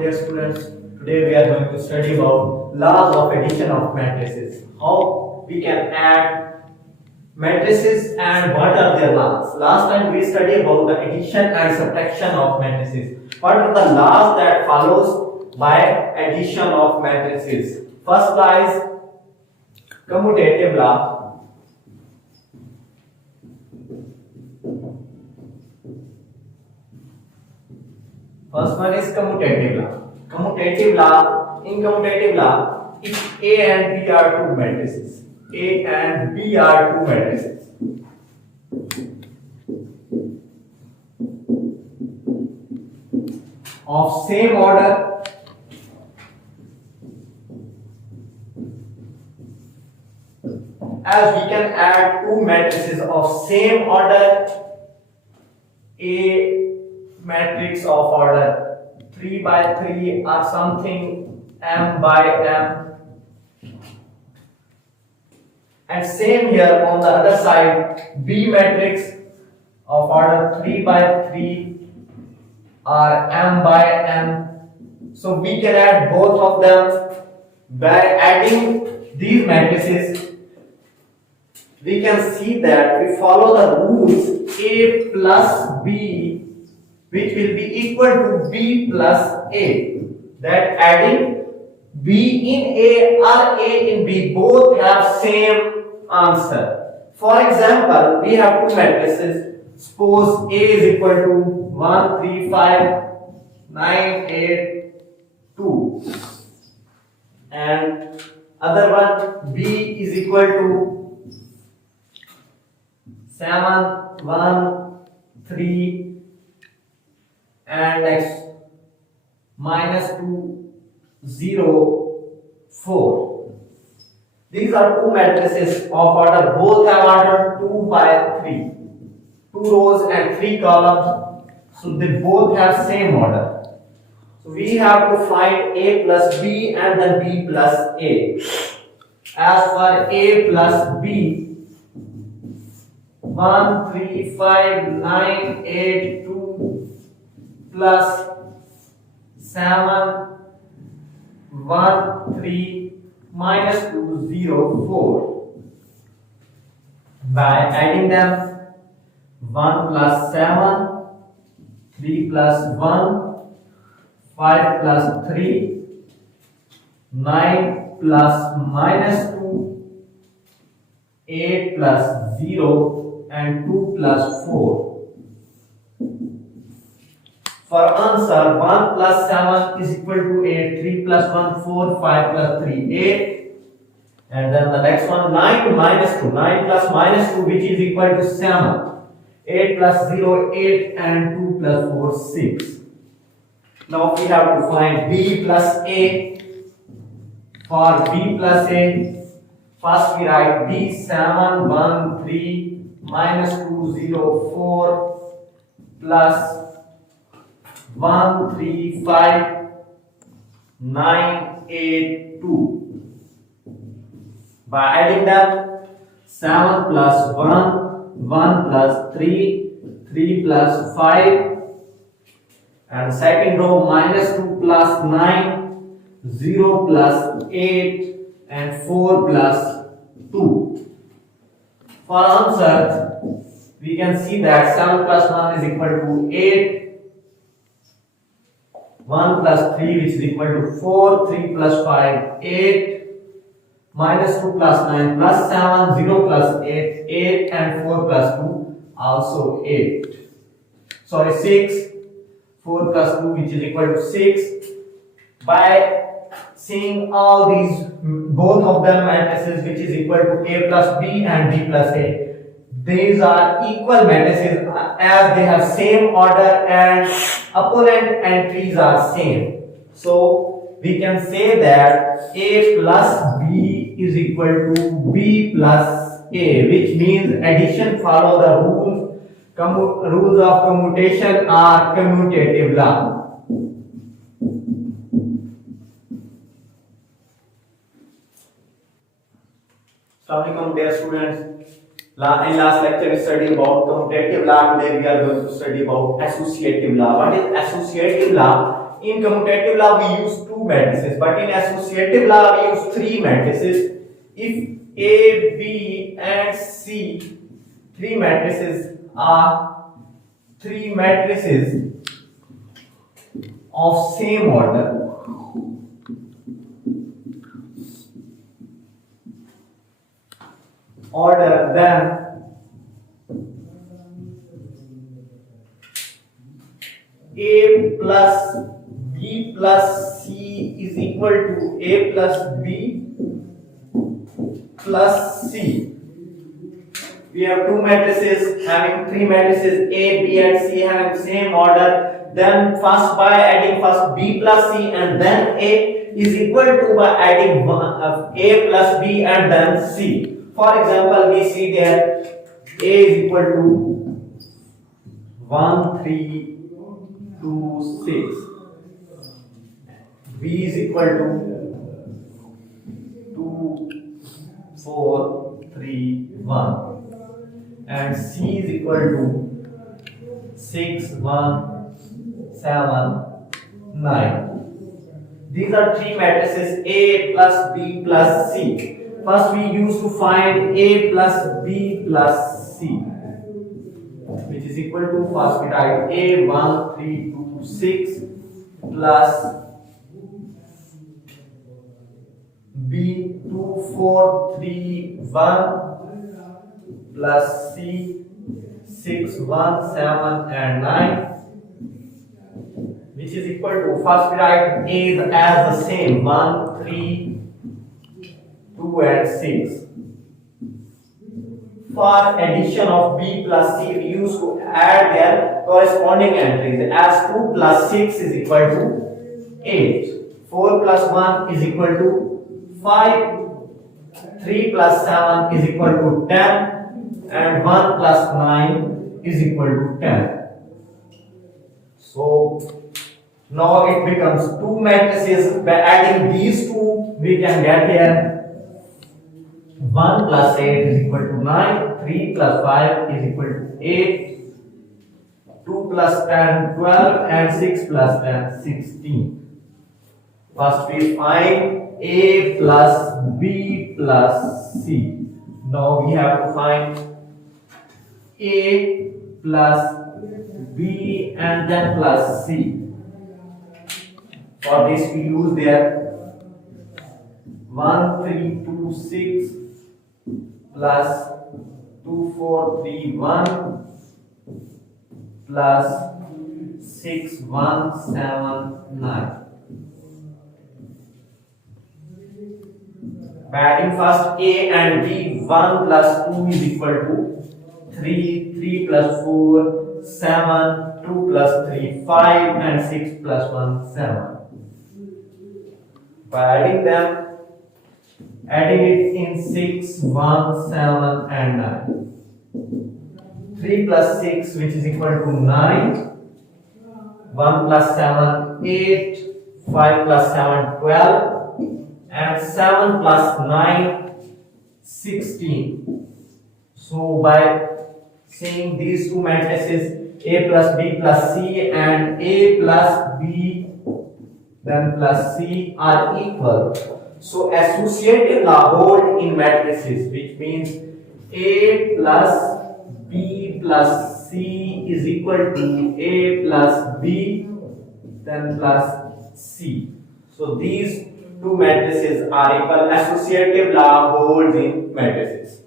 dear students. Today we are going to study about laws of addition of matrices. How we can add matrices and what are their laws. Last time we studied about the addition and subtraction of matrices. What are the laws that follows by addition of matrices? First law is commutative law. First one is commutative law. Commutative law, in commutative law, if A and B are two matrices, A and B are two matrices, of same order, as we can add two matrices of same order, A matrix of order 3 by 3 or something m by m, and same here on the other side, B matrix of order 3 by 3 or m by m. So we can add both of them. By adding these matrices, we can see that we follow the rules A plus B, which will be equal to B plus A. That adding B in A or A in B both have same answer. For example, we have two matrices. Suppose A is equal to 1, 3, 5, 9, 8, 2. And other one B is equal to 7, 1, 3, and x minus 2, 0, 4. These are two matrices of order, both have order 2 by 3. 2 rows and 3 columns, so they both have same order. So we have to find A plus B and then B plus A. As for A plus B, 1, 3, 5, 9, 8, 2 plus 7, 1, 3 minus 2, 0, 4. By adding them, 1 plus 7, 3 plus 1, 5 plus 3, 9 plus minus 2, 8 plus 0, and 2 plus 4. For answer, 1 plus 7 is equal to 8, 3 plus 1, 4, 5 plus 3, 8. And then the next one, 9 minus 2, 9 plus minus 2, which is equal to 7. 8 plus 0, 8, and 2 plus 4, 6. Now we have to find B plus A. For B plus A, first we write B 7, 1, 3, minus 2, 0, 4, plus 1, 3, 5, 9, 8, 2. By adding them, 7 plus 1, 1 plus 3, 3 plus 5, and second row minus 2 plus 9, 0 plus 8, and 4 plus 2. For answer, we can see that 7 plus 1 is equal to 8, 1 plus 3 which is equal to 4, 3 plus 5, 8, minus 2 plus 9 plus 7, 0 plus 8, 8, and 4 plus 2 also 8. Sorry, 6, 4 plus 2 which is equal to 6. By seeing all these, both of them matrices which is equal to A plus B and B plus A, these are equal matrices as they have same order and opponent entries are same. So we can say that A plus B is equal to B plus A, which means addition follow the rules. Rules of commutation are commutative law. Assalamualaikum dear students. In last lecture we studied about commutative law. Today we are going to study about associative law. What is associative law? in commutative law we use two matrices, but in associative law we use three matrices. If A, B, and C, three matrices are three matrices of same order, then A plus B plus C is equal to A plus B plus C. We have two matrices having three matrices A, B, and C having same order. Then first by adding first B plus C and then A is equal to by adding A plus B and then C. For example, we see there A is equal to 1, 3, 2, 6. B is equal to 2, 4, 3, 1. And C is equal to 6, 1, 7, 9. These are three matrices A plus B plus C. First we used to find A plus B plus C, which is equal to, first we write A 1, 3, 2, 6 plus B 2, 4, 3, 1 plus C 6, 1, 7 and 9, which is equal to, first we write A as the same 1, 3, 2 and 6. For addition of B plus C, we used to add their corresponding entries, as 2 plus 6 is equal to 8, 4 plus 1 is equal to 5, 3 plus 7 is equal to 10, and 1 plus 9 is equal to 10. So now it becomes two matrices. By adding these two, we can get here 1 plus 8 is equal to 9, 3 plus 5 is equal to 8, 2 plus 10, 12, and 6 plus 10, 16. First we find A plus B plus C. Now we have to find A plus B and then plus C. For this we use their 1, 3, 2, 6 plus 2, 4, 3, 1 plus 6, 1, 7, 9. By adding first A and B, 1 plus 2 is equal to 3, 3 plus 4, 7, 2 plus 3, 5 and 6 plus 1, 7. By adding them, adding it in 6, 1, 7 and 9. 3 plus 6, which is equal to 9, 1 plus 7, 8, 5 plus 7, 12, and 7 plus 9, 16. So by seeing these two matrices A plus B plus C and A plus B then plus C are equal, so associative law hold in matrices, which means A plus B plus C is equal to A plus B then plus C. So these two matrices are equal. Associative law holds in matrices.